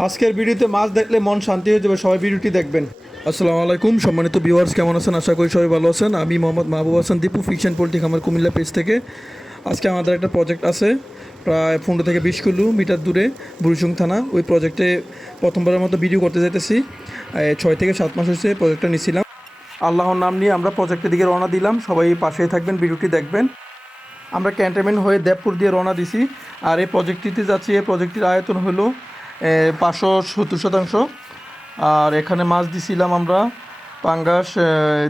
আজকের ভিডিওতে মাছ দেখলে মন শান্তি হয়ে যাবে, সবাই ভিডিওটি দেখবেন। আসসালামু আলাইকুম সম্মানিত ভিউয়ার্স, কেমন আছেন? আশা করি সবাই ভালো আছেন। আমি মোহাম্মদ মাহবুব হাসান দীপু, ফিকশন পোল্ট্রি খামার কুমিল্লা পেজ থেকে। আজকে আমাদের একটা প্রজেক্ট আছে প্রায় 15 থেকে 20 কিলোমিটার দূরে, বুড়িচুং থানা। ওই প্রজেক্টে প্রথমবারের মতো ভিডিও করতে যাইতেছি। 6 থেকে 7 মাস হয়েছে প্রজেক্টটা নিয়েছিলাম। আল্লাহর নাম নিয়ে আমরা প্রজেক্টের দিকে রওনা দিলাম। সবাই পাশেই থাকবেন, ভিডিওটি দেখবেন। আমরা ক্যান্টনমেন্ট হয়ে দেবপুর দিয়ে রওনা দিছি। আর এই প্রজেক্টটিতে যাচ্ছি। এই প্রজেক্টটির আয়তন হলো 570 শতাংশ। আর এখানে মাছ দিছিলাম আমরা পাঙ্গাস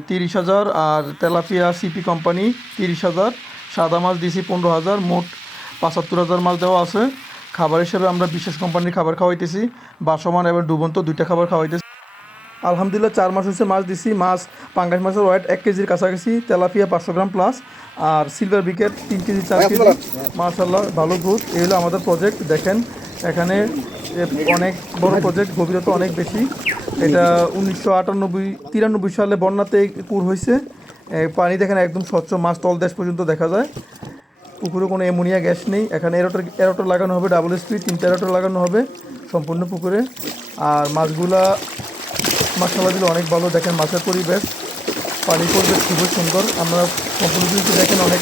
30,000, আর তেলাপিয়া সিপি কোম্পানি 30,000, সাদা মাছ দিছি 15,000, মোট 75,000 মাছ দেওয়া আছে। খাবার হিসেবে আমরা বিশেষ কোম্পানির খাবার খাওয়াইতেছি, বাসমান এবং ডুবন্ত দুইটা খাবার খাওয়াইতেছি। আলহামদুলিল্লাহ 4 মাস হচ্ছে মাছ দিছি। মাছ পাঙ্গাস মাছের ওয়েট 1 কেজির কাছাকাছি, তেলাপিয়া 500 গ্রাম প্লাস, আর সিলভার বিকেট 3 কেজি 4 কেজি। মাশাল্লাহ ভালো গ্রোথ। এই হলো আমাদের প্রজেক্ট। দেখেন এখানে অনেক বড় প্রজেক্ট, গভীরতা অনেক বেশি। এটা 1993 সালে বন্যাতে পুর হয়েছে। পানি দেখেন একদম স্বচ্ছ, মাছ তলদেশ পর্যন্ত দেখা যায়। পুকুরে কোনো অ্যামোনিয়া গ্যাস নেই। এখানে এরোটর লাগানো হবে, ডাবল স্পিড 3টা এরোটর লাগানো হবে সম্পূর্ণ পুকুরে। আর মাছগুলা মাশাআল্লাহ দিলে অনেক ভালো। দেখেন মাছের পরিবেশ, পানির পরিবেশ খুবই সুন্দর। আমরা সম্পূর্ণ কিছু দেখেন, অনেক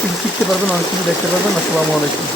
কিছু শিখতে পারবেন, অনেক কিছু দেখতে পারবেন। আসসালামু আলাইকুম।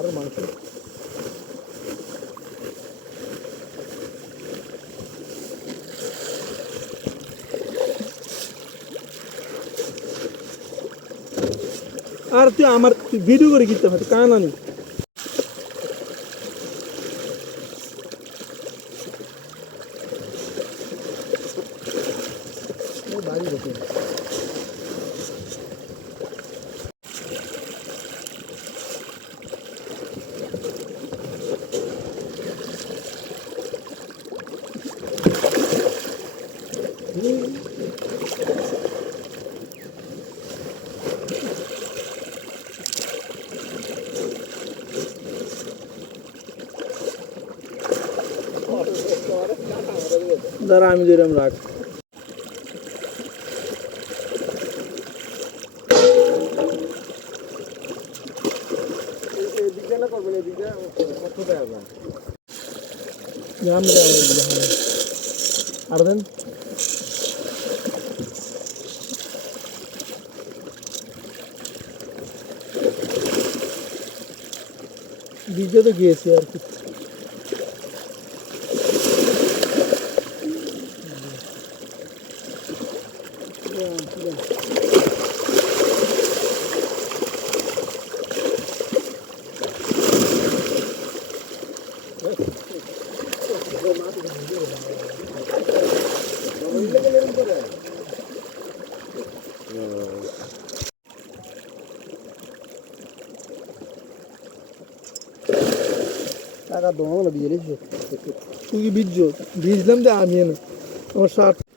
আরো মাংস আর তুই আমার ভিডিও করে কিনতে হয় কান আনি বাড়ি দেখে দাঁড়া আমি যেরকম রাখ আর দেন ভিডিও তো গিয়েছি আর কি টাকা দোনো না বিয়ে তুই কি ভিজছো ভিজলাম যে আমি না আমার শার্ট